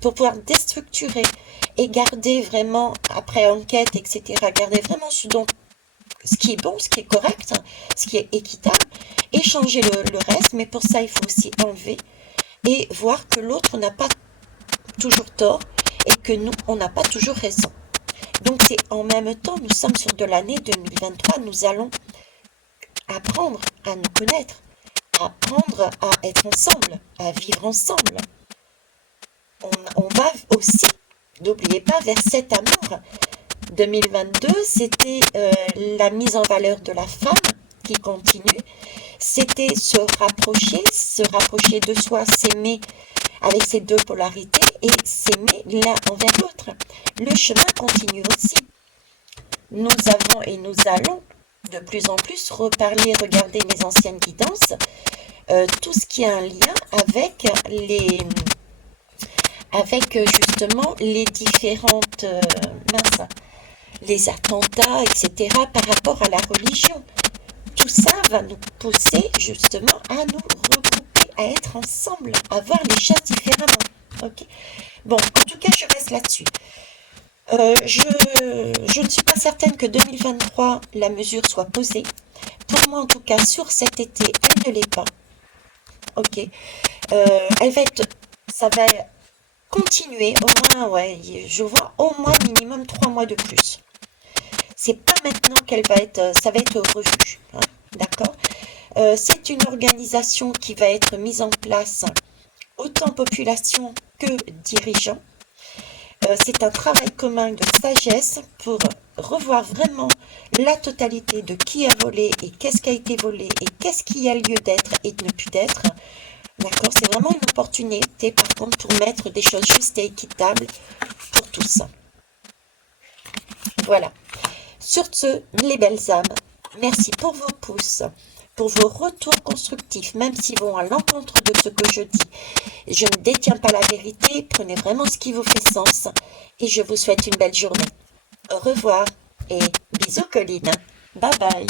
pour pouvoir déstructurer et garder vraiment, après enquête, etc., garder vraiment ce qui est bon, ce qui est correct, ce qui est équitable, et changer le reste. Mais pour ça, il faut aussi enlever et voir que l'autre n'a pas toujours tort et que nous, on n'a pas toujours raison. Donc c'est en même temps, nous sommes sur de l'année 2023, nous allons apprendre à nous connaître, apprendre à être ensemble, à vivre ensemble. On va aussi, n'oubliez pas, vers cet amour. 2022, c'était la mise en valeur de la femme qui continue. C'était se rapprocher de soi, s'aimer avec ces deux polarités et s'aimer l'un envers l'autre. Le chemin continue aussi. Nous avons et nous allons de plus en plus reparler, regarder mes anciennes guidances, tout ce qui a un lien avec justement les différentes les attentats, etc., par rapport à la religion. Tout ça va nous pousser justement à nous regrouper, à être ensemble, à voir les choses différemment. Ok. Bon, en tout cas, je reste là-dessus. Je ne suis pas certaine que 2023, la mesure soit posée. Pour moi, en tout cas, sur cet été, elle ne l'est pas. Ok. Ça va continuer au moins, ouais, je vois au moins minimum 3 mois de plus. C'est pas maintenant ça va être revu, hein, d'accord? C'est une organisation qui va être mise en place autant population que dirigeants. C'est un travail commun de sagesse pour revoir vraiment la totalité de qui a volé et qu'est-ce qui a été volé et qu'est-ce qui a lieu d'être et de ne plus d'être. D'accord? C'est vraiment une opportunité, par contre, pour mettre des choses justes et équitables pour tous. Voilà. Sur ce, les belles âmes, merci pour vos pouces, pour vos retours constructifs, même s'ils vont à l'encontre de ce que je dis. Je ne détiens pas la vérité, prenez vraiment ce qui vous fait sens et je vous souhaite une belle journée. Au revoir et bisous Colline. Bye bye.